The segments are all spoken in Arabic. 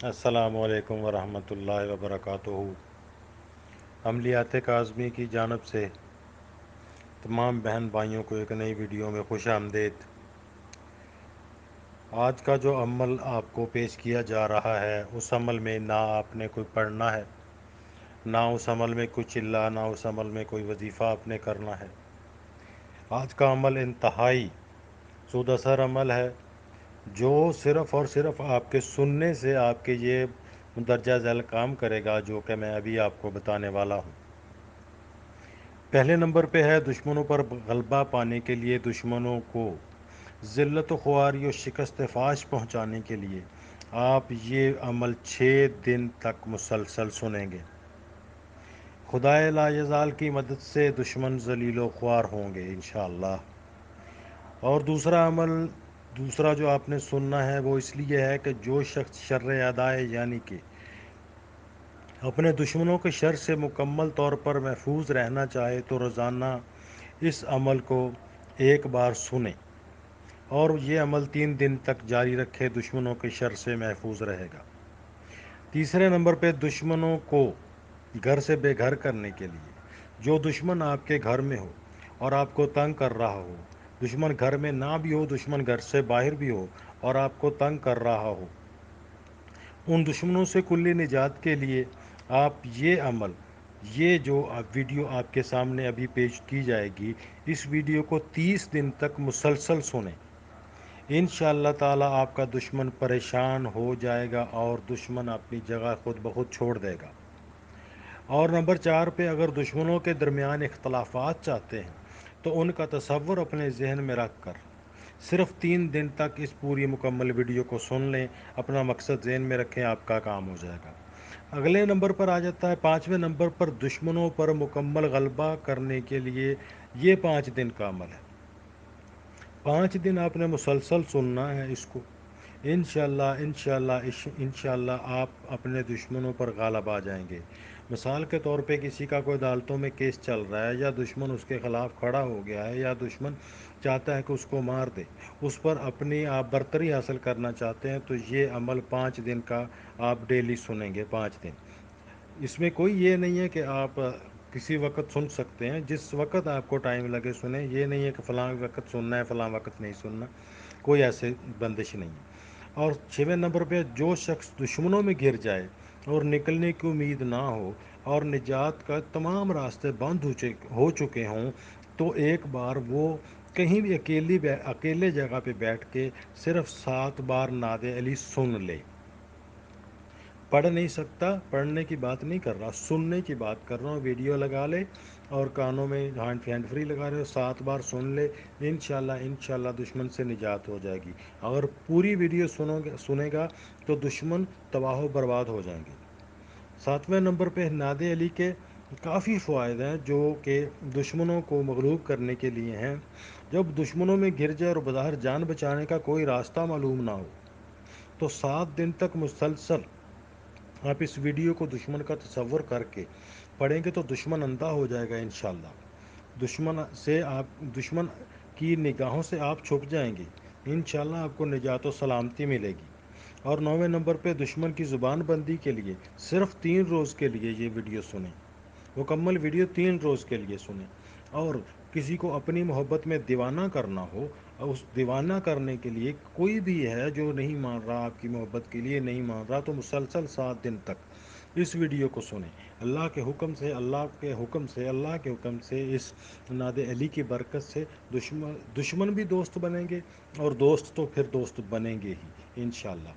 السلام علیکم ورحمۃ اللہ وبرکاتہ۔ عملیات کاظمی کی جانب سے تمام بہن بھائیوں کو ایک نئی ویڈیو میں خوش آمدید۔ آج کا جو عمل آپ کو پیش کیا جا رہا ہے، اس عمل میں نہ آپ نے کوئی پڑھنا ہے، نہ اس عمل میں کوئی چلا، نہ اس عمل میں کوئی وظیفہ آپ نے کرنا ہے۔ آج کا عمل انتہائی سود اثر عمل ہے، جو صرف اور صرف آپ کے سننے سے آپ کے یہ مندرجہ ذیل کام کرے گا، جو کہ میں ابھی آپ کو بتانے والا ہوں۔ پہلے نمبر پہ ہے دشمنوں پر غلبہ پانے کے لیے، دشمنوں کو ذلت و خواری و شکست فاش پہنچانے کے لیے آپ یہ عمل 6 دن تک مسلسل سنیں گے۔ خدائے لا یزال کی مدد سے دشمن ذلیل و خوار ہوں گے انشاءاللہ۔ اور دوسرا جو آپ نے سننا ہے وہ اس لیے ہے کہ جو شخص شر ادائے یعنی کہ اپنے دشمنوں کے شر سے مکمل طور پر محفوظ رہنا چاہے تو روزانہ اس عمل کو ایک بار سنیں اور یہ عمل 3 دن تک جاری رکھے، دشمنوں کے شر سے محفوظ رہے گا۔ تیسرے نمبر پہ دشمنوں کو گھر سے بے گھر کرنے کے لیے، جو دشمن آپ کے گھر میں ہو اور آپ کو تنگ کر رہا ہو، دشمن گھر میں نہ بھی ہو، دشمن گھر سے باہر بھی ہو اور آپ کو تنگ کر رہا ہو، ان دشمنوں سے کلی نجات کے لیے آپ یہ عمل، یہ جو ویڈیو آپ کے سامنے ابھی پیش کی جائے گی، اس ویڈیو کو 30 دن تک مسلسل سنیں۔ انشاءاللہ تعالی آپ کا دشمن پریشان ہو جائے گا اور دشمن اپنی جگہ خود بخود چھوڑ دے گا۔ اور نمبر 4 پہ اگر دشمنوں کے درمیان اختلافات چاہتے ہیں تو ان کا تصور اپنے ذہن میں رکھ کر صرف 3 دن تک اس پوری مکمل ویڈیو کو سن لیں، اپنا مقصد ذہن میں رکھیں، آپ کا کام ہو جائے گا۔ اگلے نمبر پر آ جاتا ہے 5ویں نمبر پر دشمنوں پر مکمل غلبہ کرنے کے لیے یہ 5 دن کا عمل ہے۔ 5 دن آپ نے مسلسل سننا ہے اس کو، انشاءاللہ آپ اپنے دشمنوں پر غالب آ جائیں گے۔ مثال کے طور پہ کسی کا کوئی عدالتوں میں کیس چل رہا ہے، یا دشمن اس کے خلاف کھڑا ہو گیا ہے، یا دشمن چاہتا ہے کہ اس کو مار دے، اس پر اپنی آپ برتری حاصل کرنا چاہتے ہیں، تو یہ عمل 5 دن کا آپ ڈیلی سنیں گے 5 دن۔ اس میں کوئی یہ نہیں ہے کہ آپ کسی وقت سن سکتے ہیں، جس وقت آپ کو ٹائم لگے سنیں، یہ نہیں ہے کہ فلاں وقت سننا ہے فلاں وقت نہیں سننا، کوئی ایسے بندش نہیں ہے۔ اور 6ویں نمبر پہ جو شخص دشمنوں میں گر جائے اور نکلنے کی امید نہ ہو اور نجات کا تمام راستے بند ہو چکے ہوں، تو ایک بار وہ کہیں بھی اکیلے جگہ پہ بیٹھ کے صرف 7 بار نعت علی سن لے۔ پڑھ نہیں سکتا، پڑھنے کی بات نہیں کر رہا، سننے کی بات کر رہا ہوں، ویڈیو لگا لے اور کانوں میں ہینڈ فری لگا رہے ہو، 7 بار سن لے، انشاءاللہ دشمن سے نجات ہو جائے گی۔ اگر پوری ویڈیو سنے گا تو دشمن تباہ و برباد ہو جائیں گے۔ 7ویں نمبر پہ نعت علی کے کافی فوائد ہیں جو کہ دشمنوں کو مغلوب کرنے کے لیے ہیں۔ جب دشمنوں میں گر جائے اور بظاہر جان بچانے کا کوئی راستہ معلوم نہ ہو تو 7 دن تک مسلسل آپ اس ویڈیو کو دشمن کا تصور کر کے پڑھیں گے تو دشمن اندھا ہو جائے گا انشاءاللہ۔ دشمن کی نگاہوں سے آپ چھپ جائیں گے، انشاءاللہ آپ کو نجات و سلامتی ملے گی۔ اور 9ویں نمبر پہ دشمن کی زبان بندی کے لیے صرف 3 روز کے لیے یہ ویڈیو سنیں، مکمل ویڈیو 3 روز کے لیے سنیں۔ اور کسی کو اپنی محبت میں دیوانہ کرنا ہو، اور اس دیوانہ کرنے کے لیے کوئی بھی ہے جو نہیں مان رہا، آپ کی محبت کے لیے نہیں مان رہا، تو مسلسل 7 دن تک اس ویڈیو کو سنیں۔ اللہ کے حکم سے اس نعت علی کی برکت سے دشمن بھی دوست بنیں گے، اور دوست تو پھر دوست بنیں گے ہی انشاءاللہ۔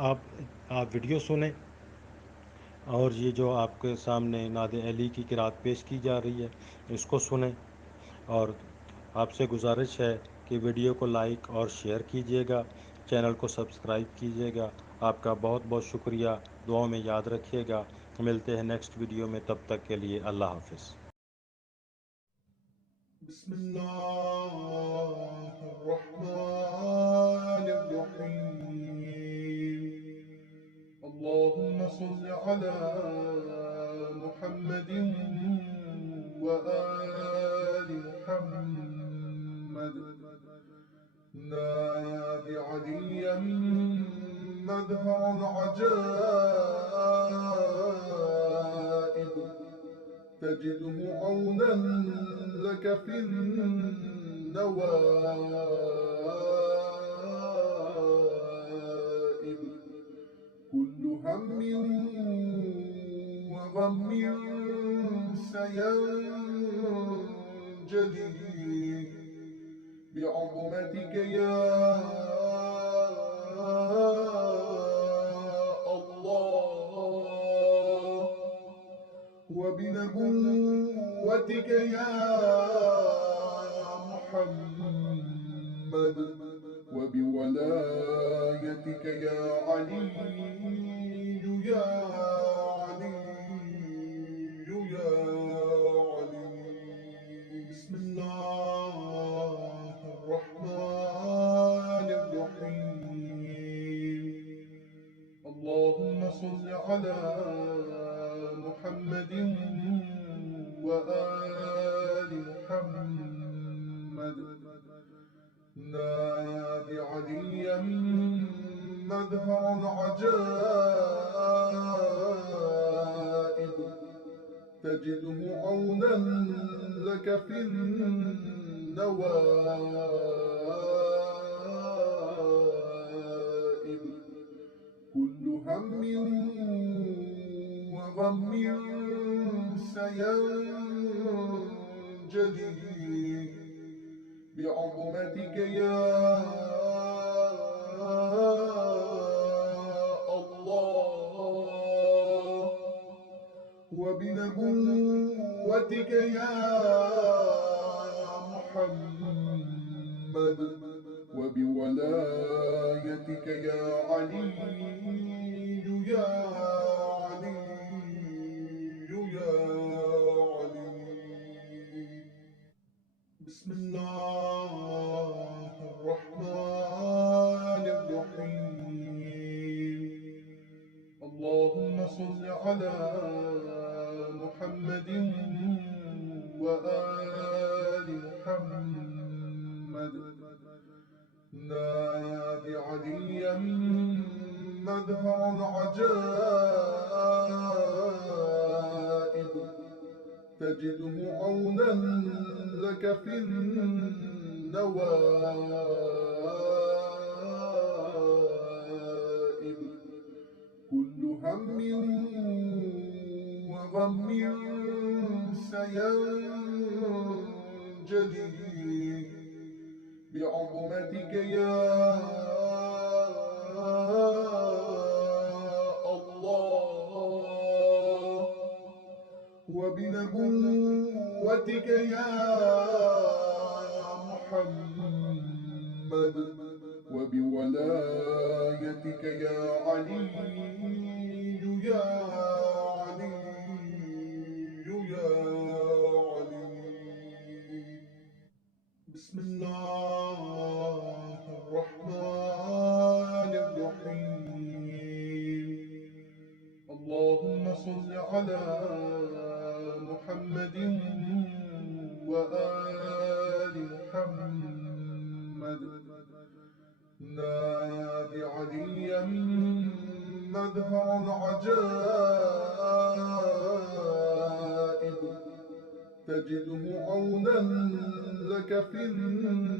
آپ ویڈیو سنیں، اور یہ جو آپ کے سامنے نعت علی کی قرات پیش کی جا رہی ہے اس کو سنیں، اور آپ سے گزارش ہے کہ ویڈیو کو لائک اور شیئر کیجیے گا، چینل کو سبسکرائب کیجیے گا۔ آپ کا بہت بہت شکریہ، دعاؤں میں یاد رکھیے گا۔ ملتے ہیں نیکسٹ ویڈیو میں، تب تک کے لیے اللہ حافظ۔ بسم الله الرحمن الرحيم. اللهم صل على محمد وآل محمد. نادي عليا مظهر العجائب تجده عونا لك في النوائب كل هم وغم سينجلي بعظمتك يا الله وبنبوتك يا محمد وبولايتك يا علي يا علي يا علي بسم الله الرحمن الرحيم اللهم صل على محمد وآل محمد نادي عليا مظهر العجائب تجده عونا لك في النوائب كل هم وغم سينجلي بعظمتك يا الله وبنبوتك يا محمد وبولايتك يا علي يا علي يا علي بسم الله الرحمن الرحيم اللهم صل على محمد وآل محمد نادي عليا مظهر العجائب تجده عونا لك في النوائب كل هم وغم سينجلي بعظمتك يا الله وبنبوتك يا محمد وبولايتك يا علي يا علي يا علي بسم الله الرحمن الرحيم اللهم صل على محمد وآل محمد نادي عليا مظهر العجائب تجده عونا لك في النوائب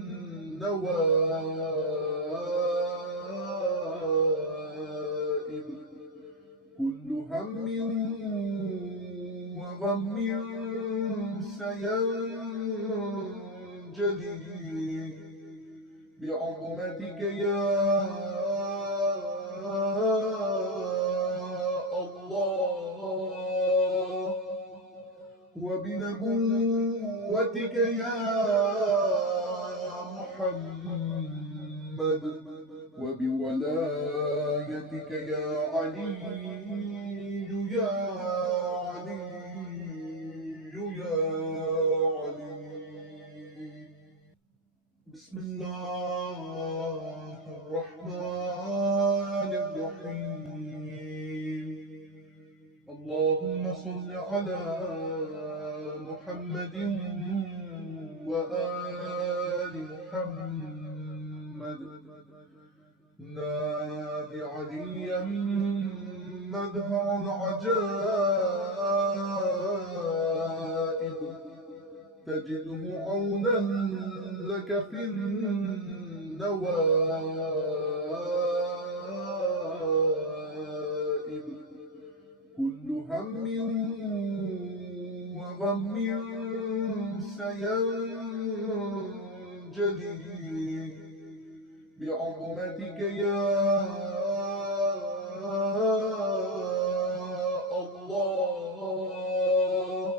كل هم وغم سينجلي بعظمتك يا الله وبنبوتك يا محمد وبولايتك يا علي يا علي يا علي بسم الله الرحمن الرحيم اللهم صل على محمد وآل محمد نادي علي مظهر العجائب تجده عونا لك في النوائب كل هم وغم سينجلي بعظمتك يا الله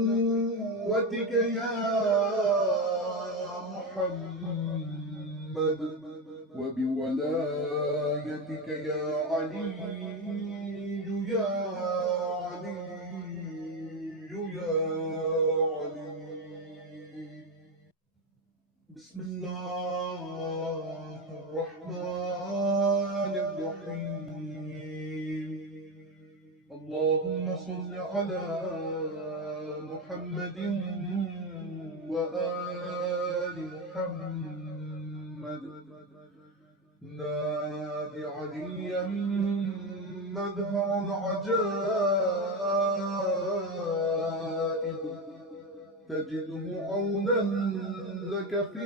وبنبوتك يا محمد وبولايتك يا علي يا علي يا علي بسم الله الرحمن الرحيم اللهم صل على محمد وآل محمد نادي عليا مظهر العجائب تجده عونا لك في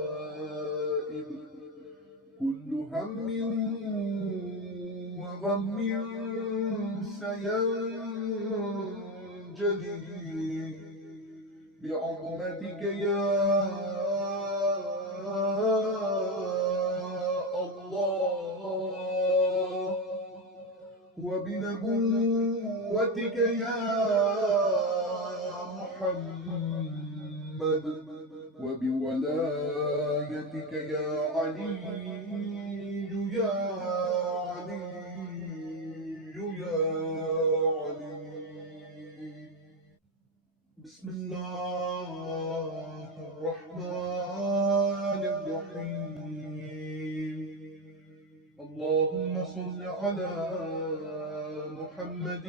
النوائب كل هم وغم سينجلي بعظمتك يا الله وبنبوتك يا محمد وبولايتك يا علي يا علي يا علي بسم الله الرحمن الرحيم اللهم صل على محمد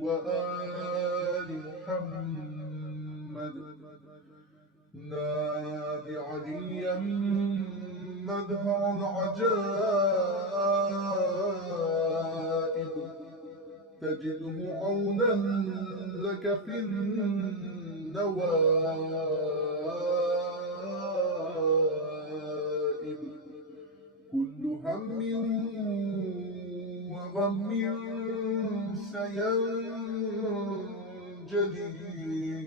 وآل محمد نادي عليا مظهر العجائب تجده عونا لك في النوائب كل هم وغم سينجلي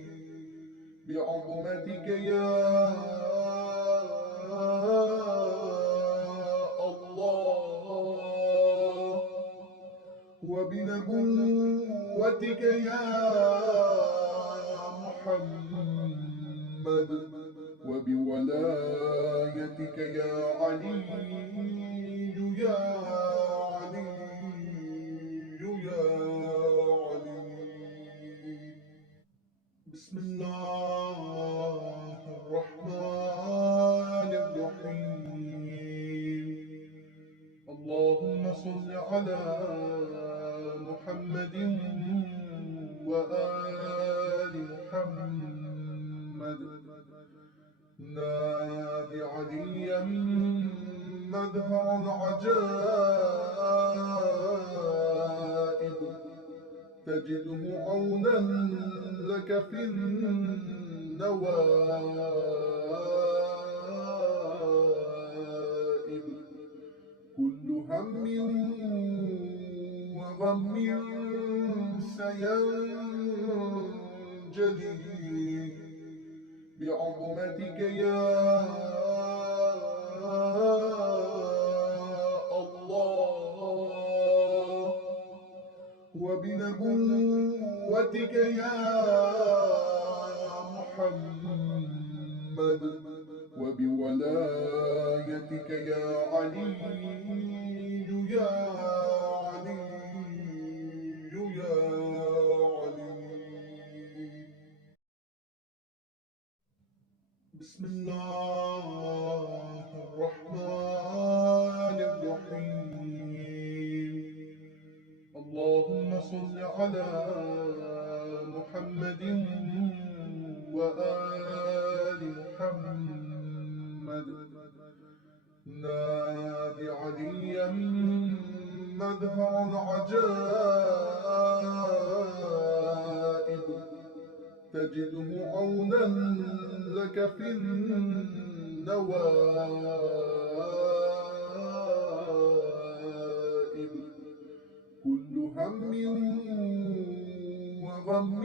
بعظمتك يا الله وبنبوتك يا محمد وبولايتك يا علي يا علي يا علي بسم الله الرحمن الرحيم اللهم صل على محمد وآل محمد نادي عليا مظهر العجائب تجده عونا لك في النوائب كل هم وغم سينجلي بعظمتك يا الله وبنبوتك يا محمد وبولايتك يا علي يا علي يا علي بسم الله الرحمن الرحيم اللهم صل على محمد وآل محمد نادي عليا مظهر العجائب تجده عونا لك في النوائب كل هم وغم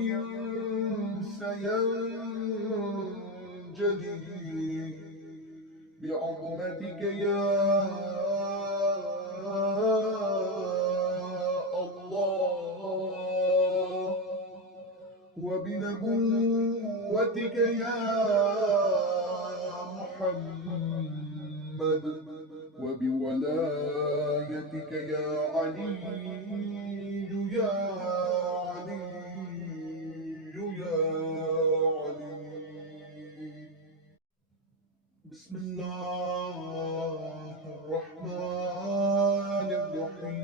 سينجلي بعظمتك يا الله وبنبوتك يا محمد وبولايتك يا علي يا علي يا علي بسم الله الرحمن الرحيم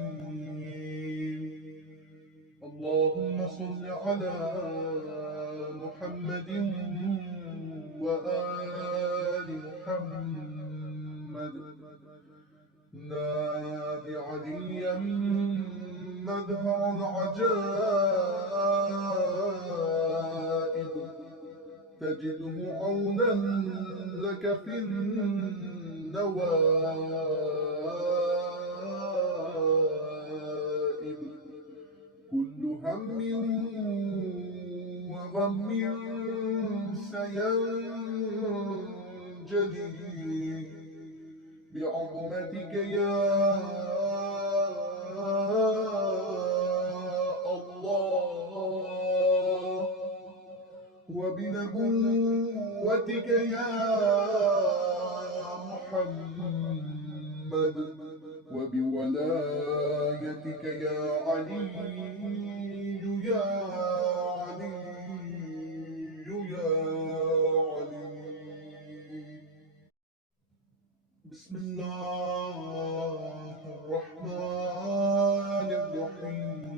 اللهم صل على محمد وآل محمد نادي عليا مظهر العجائب تجده عونا لك في النوائب كل هم وغم سينجلي بعظمتك يا الله وبنبوتك يا محمد وبولايتك يا علي يا علي يا علي بسم الله الرحمن الرحيم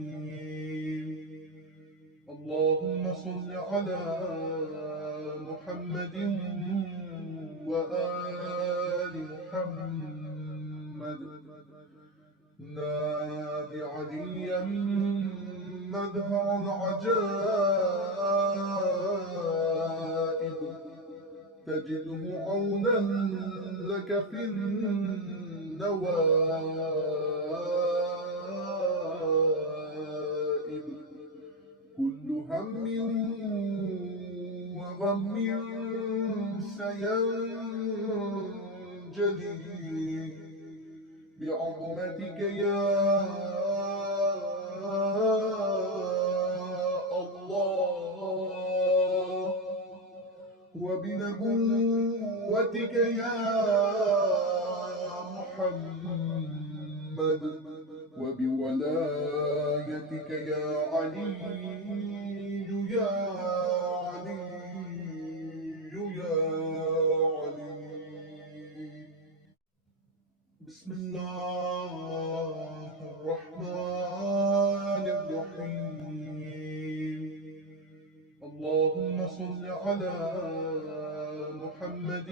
اللهم صل على محمد وآل محمد نادي عليا مظهر العجائب تجده عونا لك في النوائب كل هم وغم سينجلي بعظمتك يا الله وبنبوتك يا محمد وبولايتك يا علي يا علي يا علي بسم الله الرحمن الرحيم اللهم صل على محمد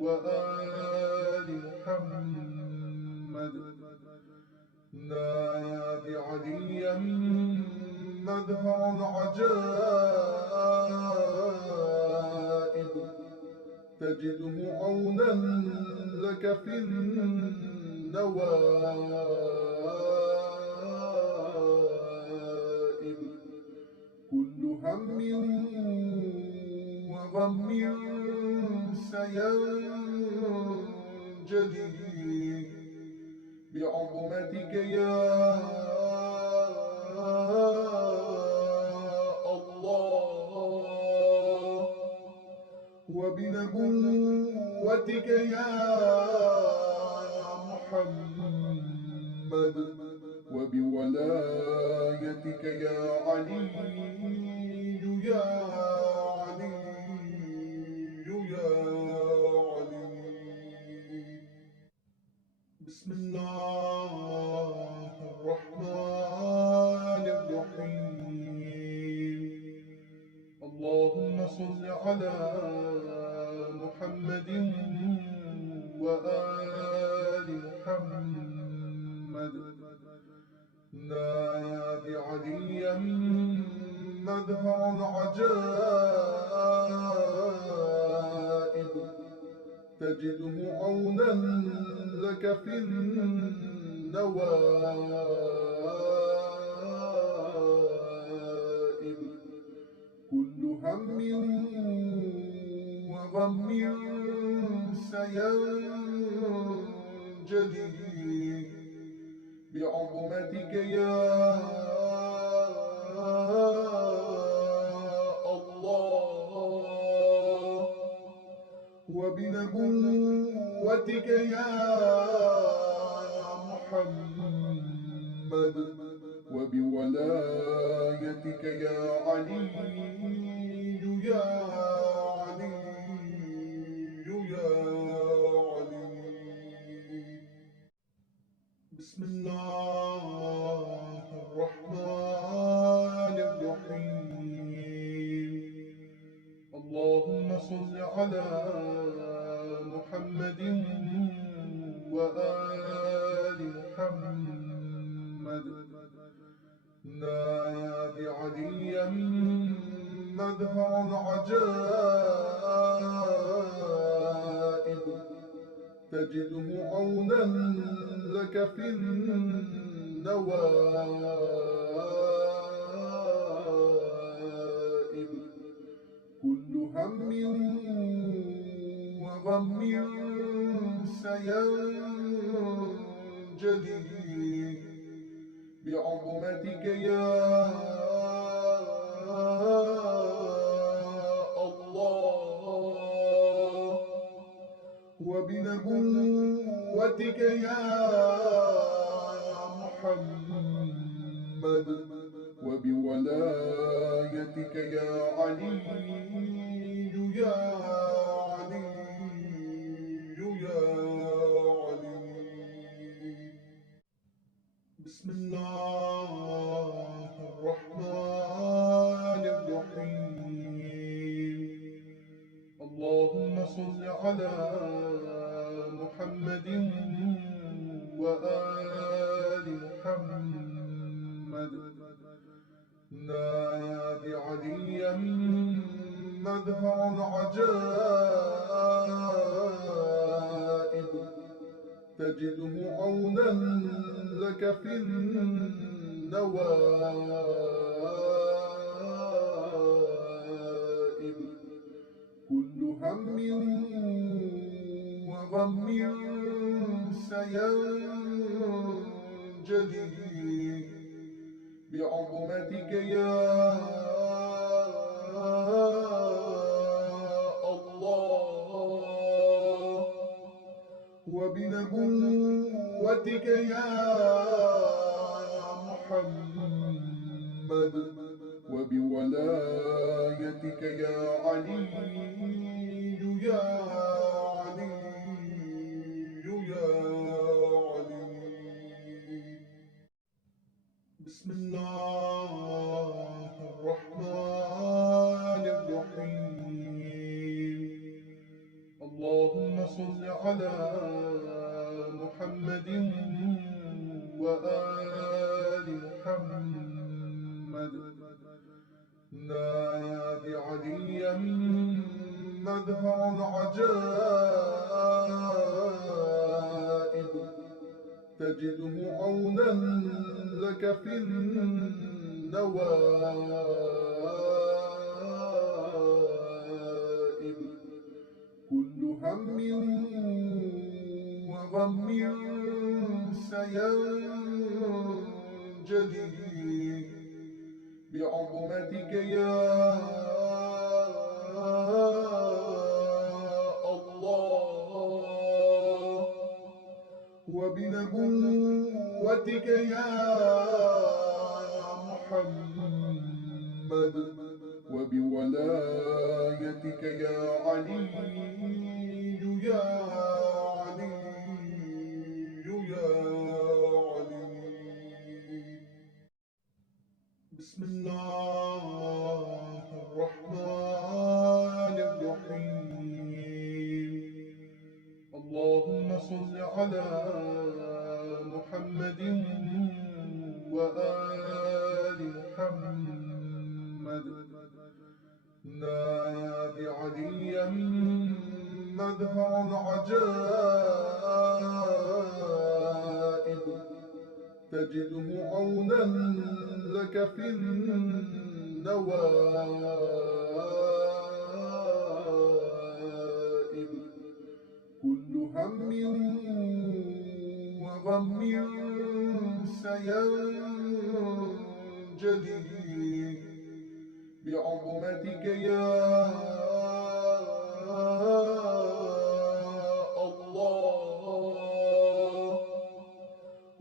وآل محمد نادي عليا مظهر العجائب تجده عونا لك في النوائب كل هم وغم سينجلي بعظمتك يا الله وبنبوتك يا محمد وبولايتك يا علي يا علي يا علي بسم الله الرحمن الرحيم اللهم صل على محمد محمد وآل محمد نادي عليا مظهر العجائب تجده عونا لك في النوائب كل هم وغم سينجلي بعظمتك يا الله وبنبوتك يا محمد وبولايتك يا علي يا علي يا علي بسم الله الرحمن الرحيم اللهم صل على محمد وآل محمد نادي عليا مظهر العجائب تجده عونا لك في النوائب كل هم وغم سينجلي بعظمتك يا الله وبنبوتك يا محمد وبولايتك يا علي يا علي يا علي بسم الله الرحمن الرحيم اللهم صل على محمد وآل محمد نادي عليا مظهر العجائب تجده عونا لك في النوائب كل هم وغم سينجلي بعظمتك يا الله وبنبوتك يا محمد وبولايتك يا علي يا علي يا علي بسم الله الرحمن الرحيم اللهم صل على محمد وآل محمد نادي عليا مظهر العجائب تجده عونا لك في النوائب كل هم وغم سينجلي بعظمتك يا الله وبنبوتك يا محمد وبولايتك يا علي يا علي يا علي بسم الله الرحمن الرحيم صل على محمد وآل محمد. نادي عليا مظهر العجائب، تجده عونا لك في النوائب. كل هم وغم سينجلي بعظمتك يا الله،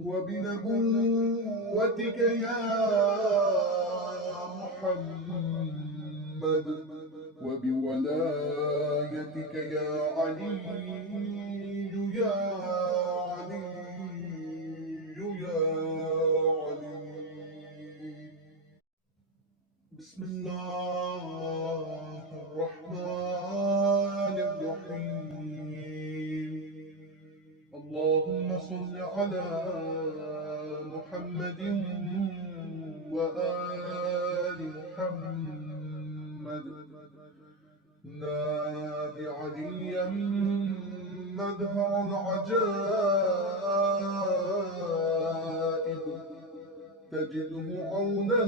وبنبوتك يا محمد، وبولايتك يا علي يا علي يا علي. بسم الله الرحمن الرحيم. اللهم صل على محمد وآل محمد. نادي عليا مظهر العجائب، تجده عونا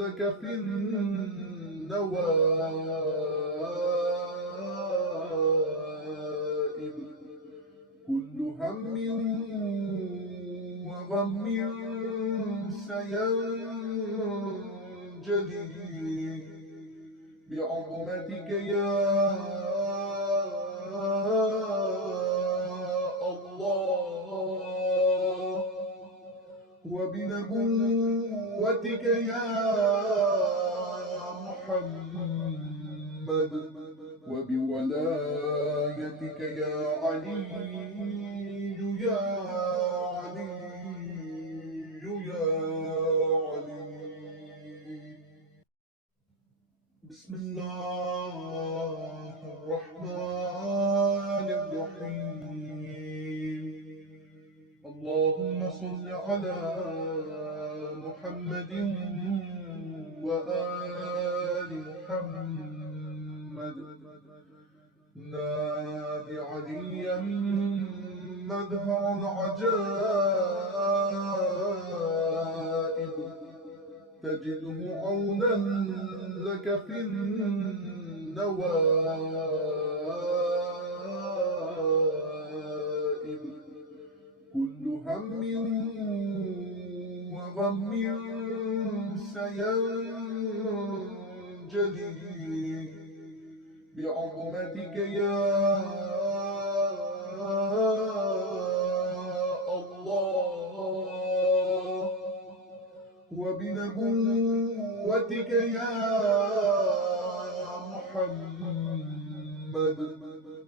لك في النوائب. كل هم وغم سينجلي بعظمتك يا الله، وبنبوتك يا محمد، وبولايتك يا علي يا علي يا علي. بسم الله الرحمن الرحيم. اللهم صل على محمد وآل محمد. نادي عليا مظهر العجائب، تجده عونا لك في النوائب. كل هم وغم سينجلي بعظمتك يا الله، وبنبوتك يا محمد،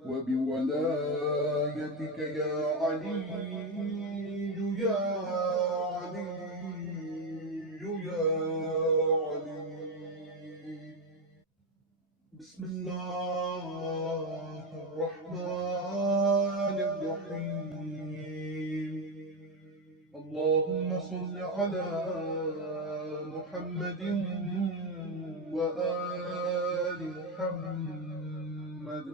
وبولايتك يا علي يا علي يا علي. بسم الله الرحمن الرحيم. اللهم صل على محمد وآل محمد.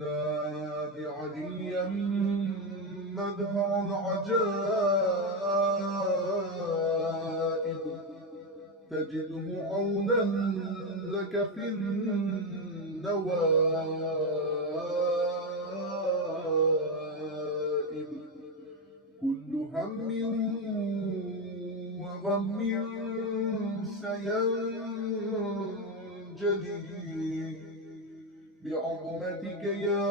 نادي عليا مظهر العجائب، تجده عونا لك في النوائب. كل هم وغم سينجلي بعظمتك يا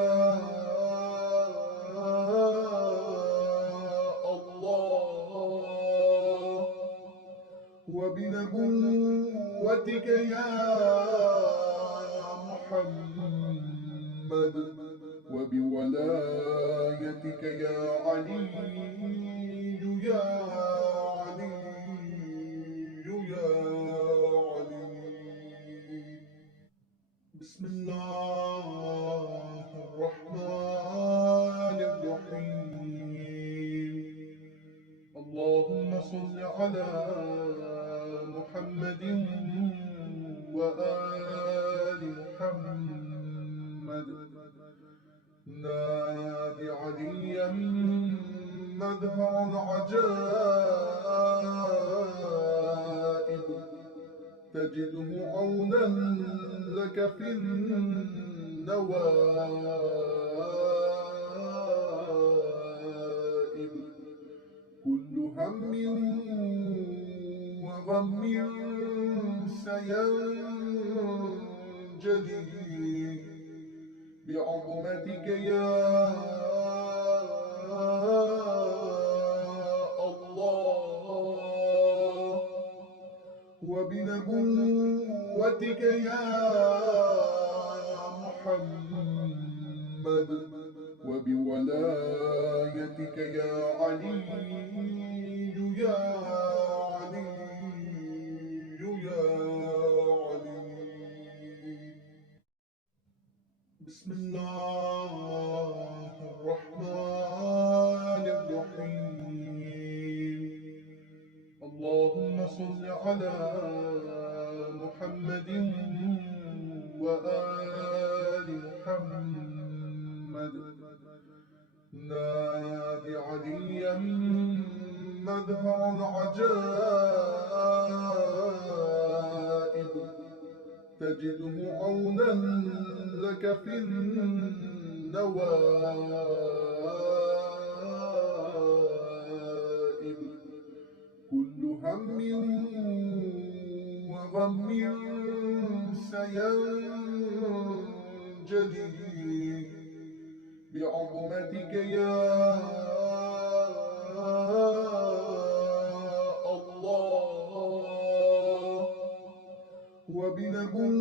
الله، وبنبوتك يا محمد، وبولايتك يا علي يا علي يا علي. بسم الله الرحمن على محمد وآل محمد نادي عليا مظهر العجائب تجده عونا لك في النوائب كل هم وغم سينجلي بعظمتك يا الله وبنبوتك يا محمد وبولايتك يا علي يا علي يا علي بسم الله الرحمن الرحيم اللهم صل على محمد وآل محمد نادي عليا مظهر العجائب تجده عونا لك في النوائب كل هم وغم سينجلي بعظمتك يا الله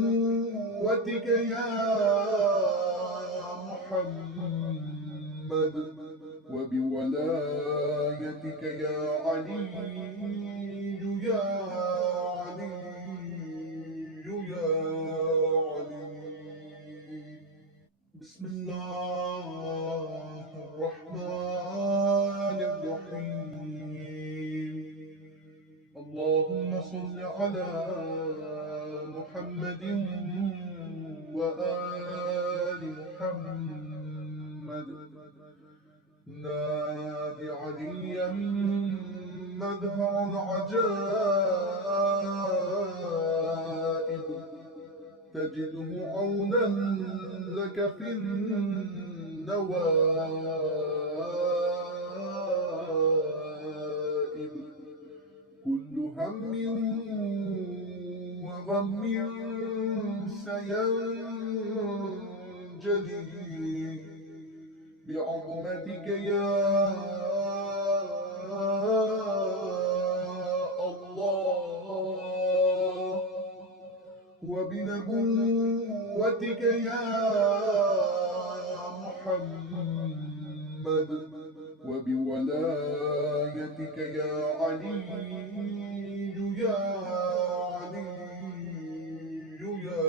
وبنبوتك يا محمد وبولايتك يا علي يا علي يا علي بسم الله الرحمن الرحيم اللهم صل على محمد وآل محمد نادي عليا مظهر العجائب تجده عونا لك في النوائب كل هم وغم سينجلي بعظمتك يا الله وبنبوتك يا محمد وبولايتك يا علي يا علي يا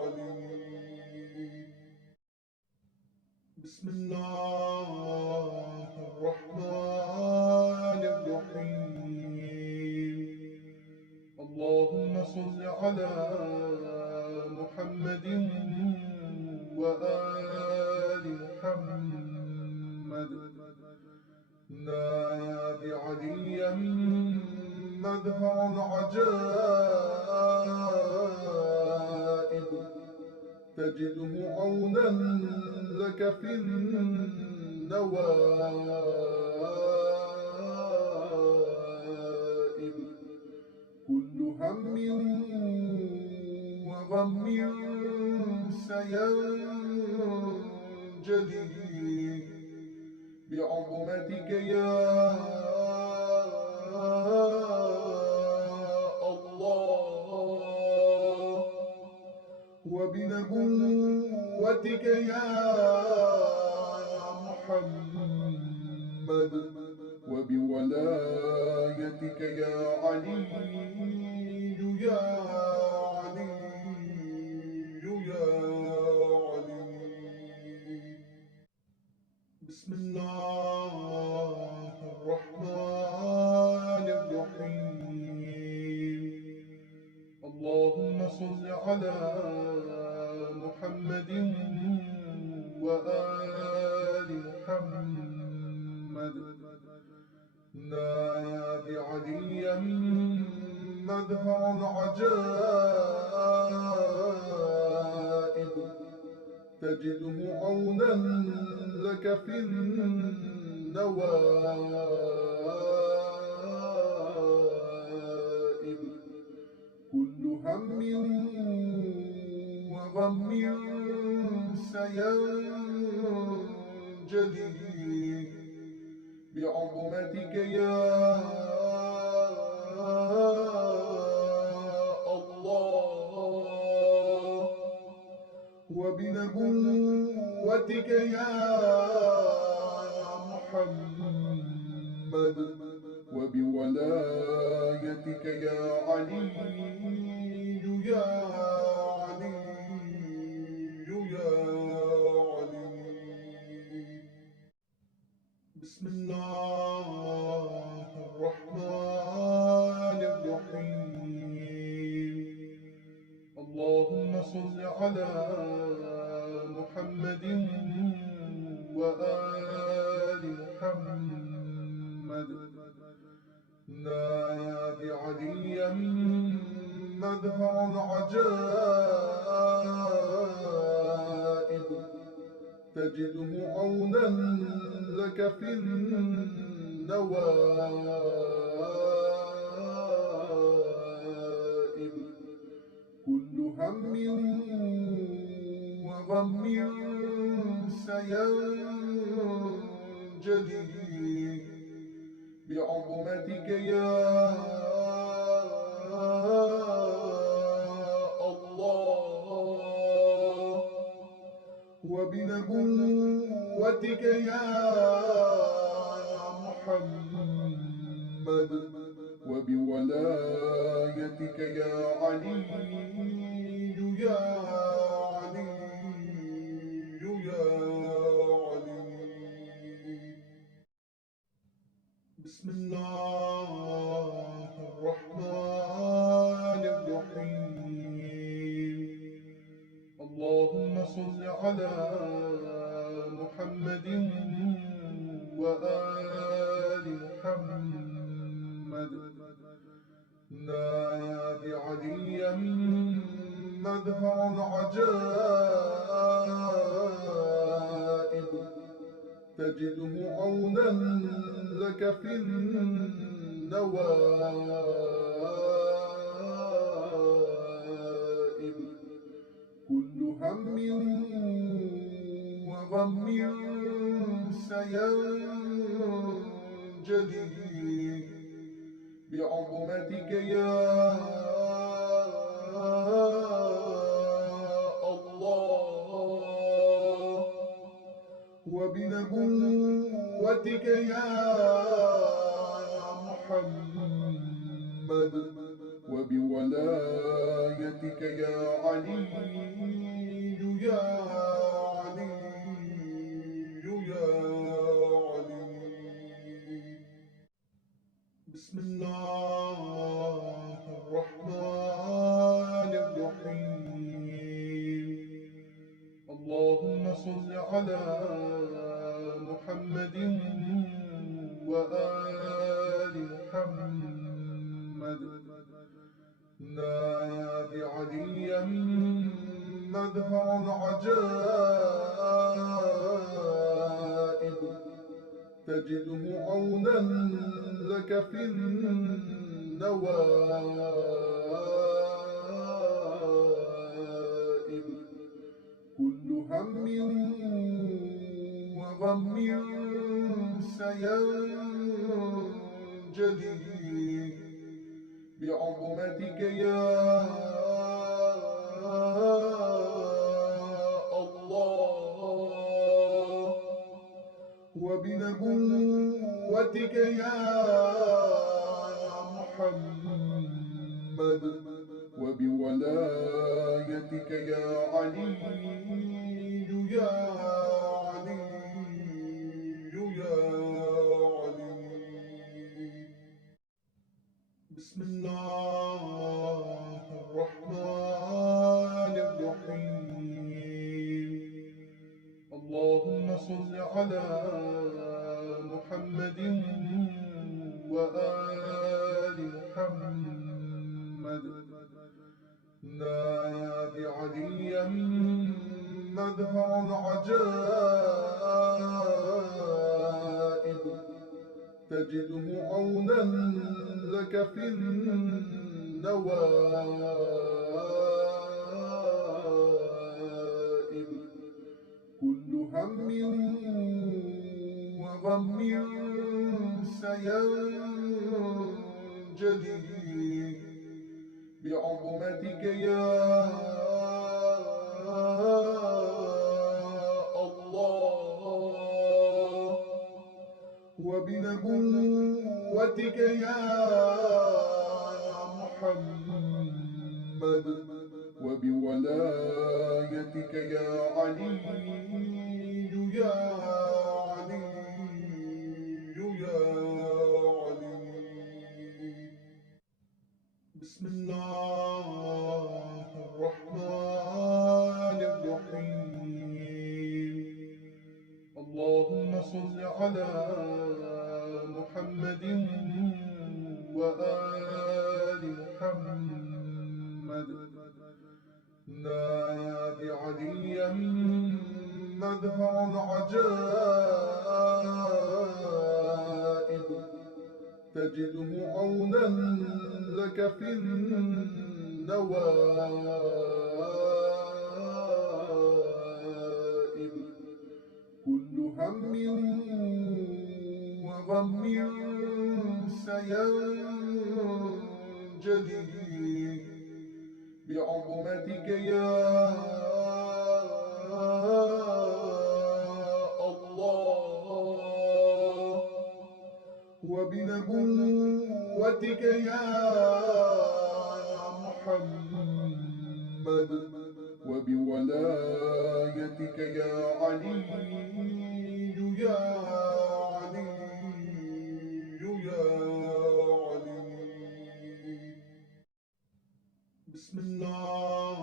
علي بسم الله الرحمن الرحيم اللهم صل على محمد وآل محمد نادي عليا مظهر العجائب تجده عونا لك في النوائب كل هم وغم سينجلي بعظمتك يا الله وبنبوتك يا محمد وبولايتك يا علي يا علي يا علي بسم الله الرحمن الرحيم على محمد وآل محمد. نادي عليا مظهر العجائب، تجده عونا لك في النوائب. كل هم وغم سينجلي بعظمتك يا الله، وبنبوتك يا محمد، وبولايتك يا علي يا علي يا علي. بسم الله الرحمن الرحيم. اللهم صل على محمد وآل محمد. نادي عليا مظهر العجائب، تجده عونا لك في النوائب. كل هم وغم سينجلي بعظمتك يا الله، وبنبوتك يا محمد، وبولايتك يا علي يا علي يا علي. بسم الله الرحمن الرحيم. اللهم صل على محمد وآل محمد. نادي عليا مظهر العجائب، تجده عونا لك في النوائب. كل هم وغم سينجلي بعظمتك يا الله، وبنبوتك يا محمد، وبولايتك يا علي يا علي يا علي. بسم الله الرحمن الرحيم. اللهم صل على محمد وآل محمد. نادي عليا مظهر العجائب، تجده عونا لك في النوائب. كل هم وغم سينجلي بعظمتك يا الله، وبنبوتك يا محمد، وبولايتك يا علي يا علي يا علي. بسم الله الرحمن صل على محمد وآل محمد. نادي عليا مظهر العجائب، تجده عونا لك في النوائب. كل هم وغم سينجلي بعظمتك يا الله، وبنبوتك يا محمد، وبولايتك يا علي يا علي يا علي. بسم الله الرحمن الرحيم. اللهم صل على محمد وآل محمد. نادي عليا مظهر العجائب، تجده عونا لك في النوائب. كل هم وغم سينجلي بعظمتك يا الله، وبنبوتك يا محمد، وبولايتك يا علي يا علي يا علي. بسم الله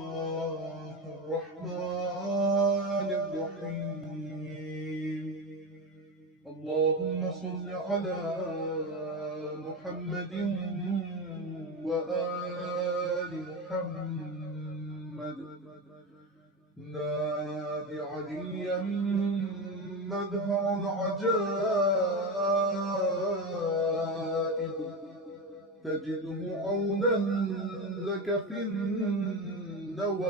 الرحمن الرحيم. اللهم صل على محمد وآل محمد. نادي عليا مظهر العجائب، تجده عونا لك في النوائب.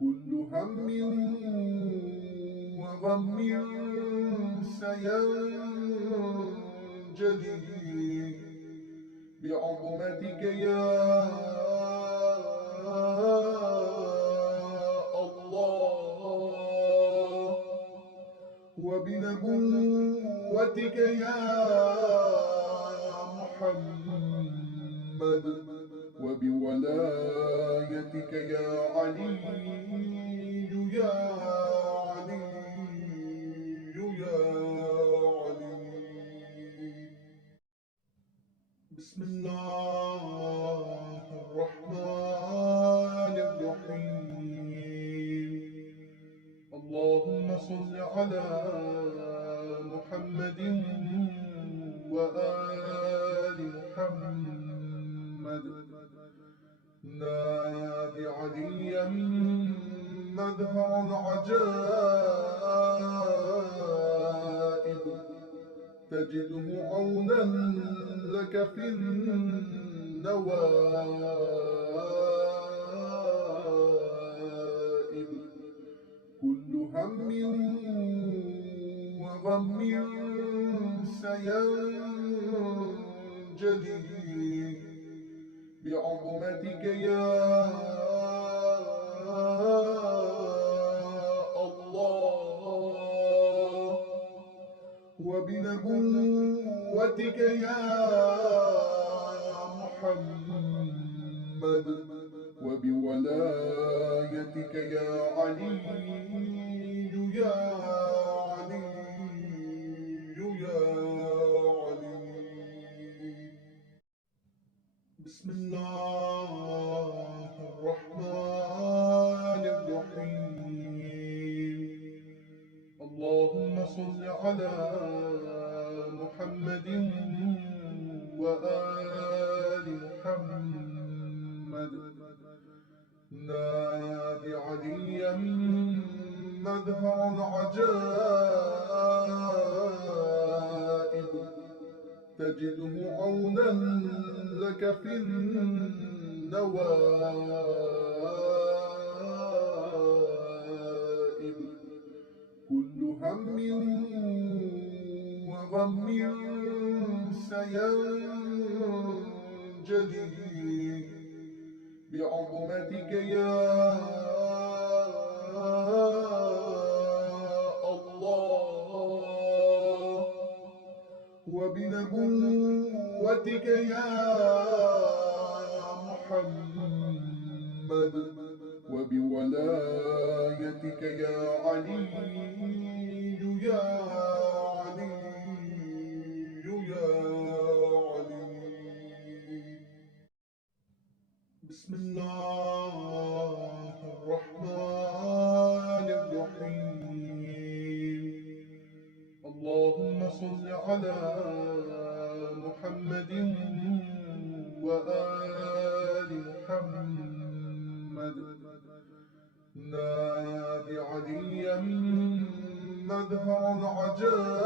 كل هم وغم سينجلي بعظمتك يا الله، وبنبوتك يا محمد، وبولايتك يا علي يا علي يا علي. بسم الله الرحمن الرحيم. اللهم صل على محمد وآل محمد. نادي عليا مظهر العجائب، تجده عونا لك في النوائب. كل هم وغم سينجلي بعظمتك يا الله، وبنبوتك يا محمد، وبولايتك يا علي يا علي يا علي. بسم الله الرحمن على محمد وآل محمد. نادي عليا مظهر العجائب، تجده عونا لك في النوائب. كل هم وغم سينجلي بعظمتك يا الله، وبنبوتك يا محمد، وبولايتك يا علي يا علي يا علي. بسم الله الرحمن الرحيم. اللهم صل على محمد وآل محمد. نادي عليا مظهر العجائب،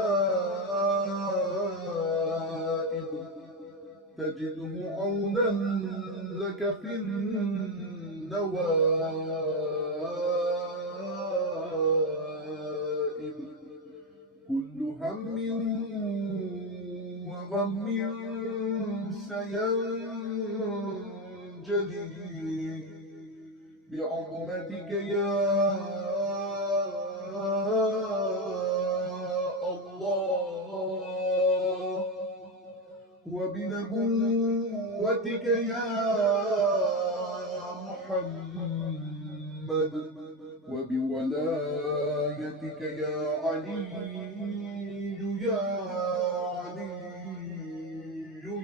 تجده عونا لك في النوائب. كل هم وغم سينجلي بعظمتك يا الله، وبنبوتك يا محمد، وبولايتك يا علي يا علي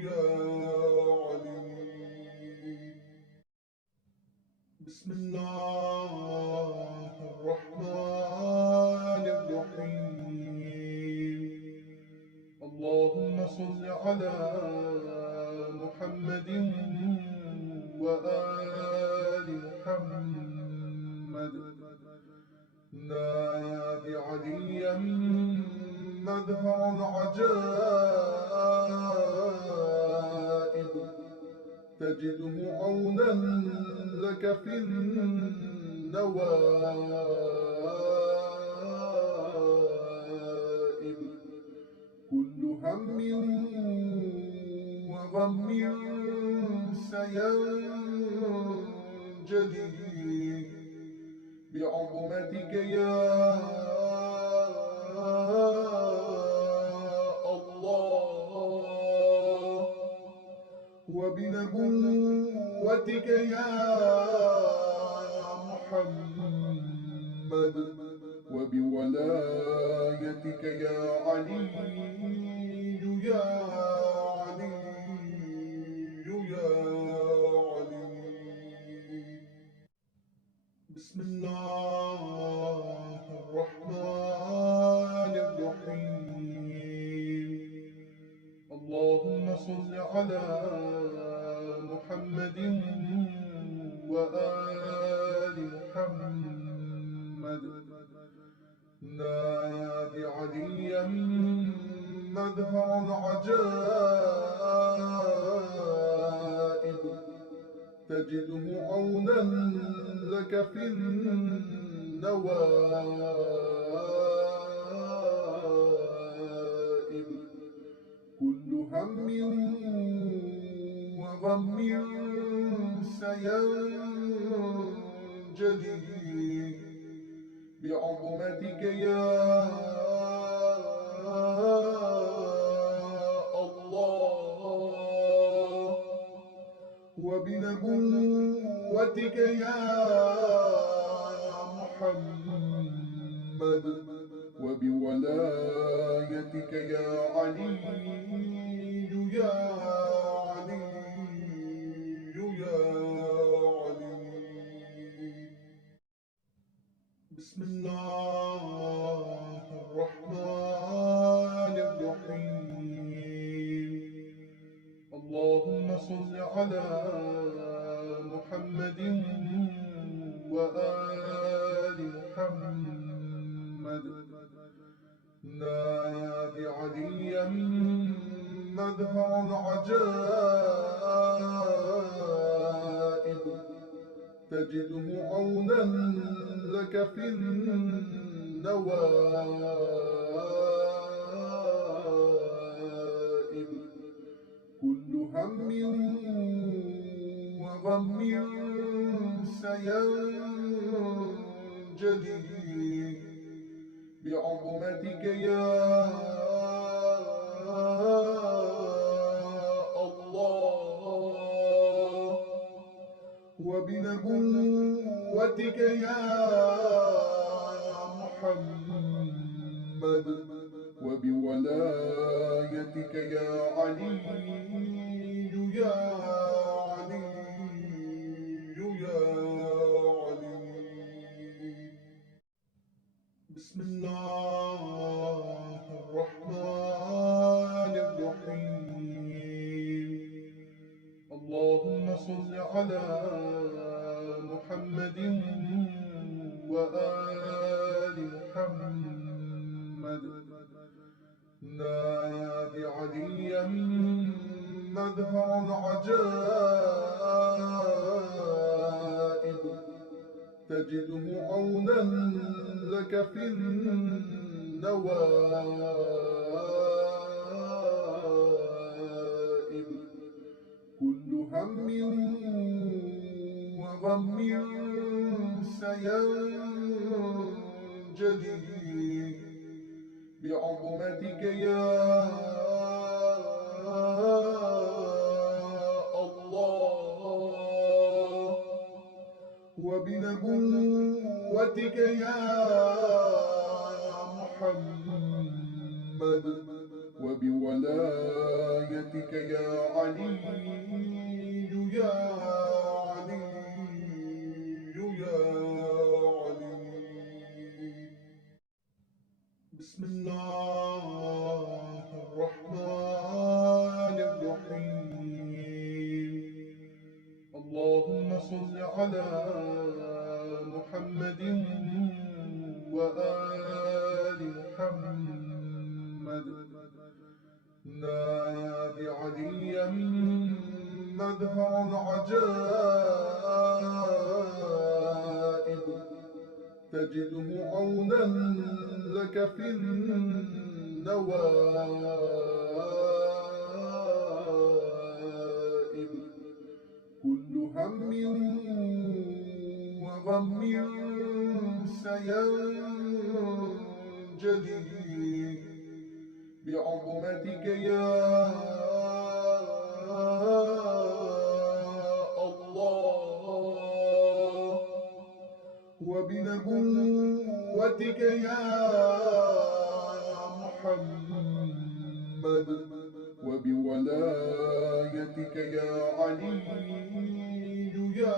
يا علي. بسم الله الرحمن الرحيم. اللهم صل على محمد وآل محمد. نادي عليا مظهر العجائب، تجده عونا لك في النوائب. كل هم وغم سينجلي بعظمتك يا الله، وبنبوتك يا محمد، وبولايتك يا علي يا علي يا علي. بسم الله الرحمن الرحيم. اللهم صل على محمد وآل محمد. نادي عليا مظهر العجائب، تجده عونا لك في النوائب. كل هم وغم سينجلي بعظمتك يا الله، وبنبوتك يا محمد، وبولايتك يا علي يا علي يا علي. بسم الله الرحمن على محمد وآل محمد نادي عليا مظهر العجائب تجده عونا لك في النوائب كل هم وغم سينجلي بعظمتك يا الله وبنبوتك يا محمد وبولايتك يا علي يا علي يا علي بسم الله الرحمن الرحيم اللهم صل على محمد وآل محمد نادي عليا مظهر العجائب تجده عونا لك في النوائب كل هم وغم سينجلي بعظمتك يا الله وبنبوتك يا محمد وبولايتك يا علي يا علي يا علي بسم الله الرحمن الرحيم اللهم صل على محمد وآل محمد نادي عليا مظهر العجائب تجده عونا لك في النوائب كل هم وغم سينجلي بعظمتك يا الله وبنبوتك يا محمد وبولايتك يا علي يا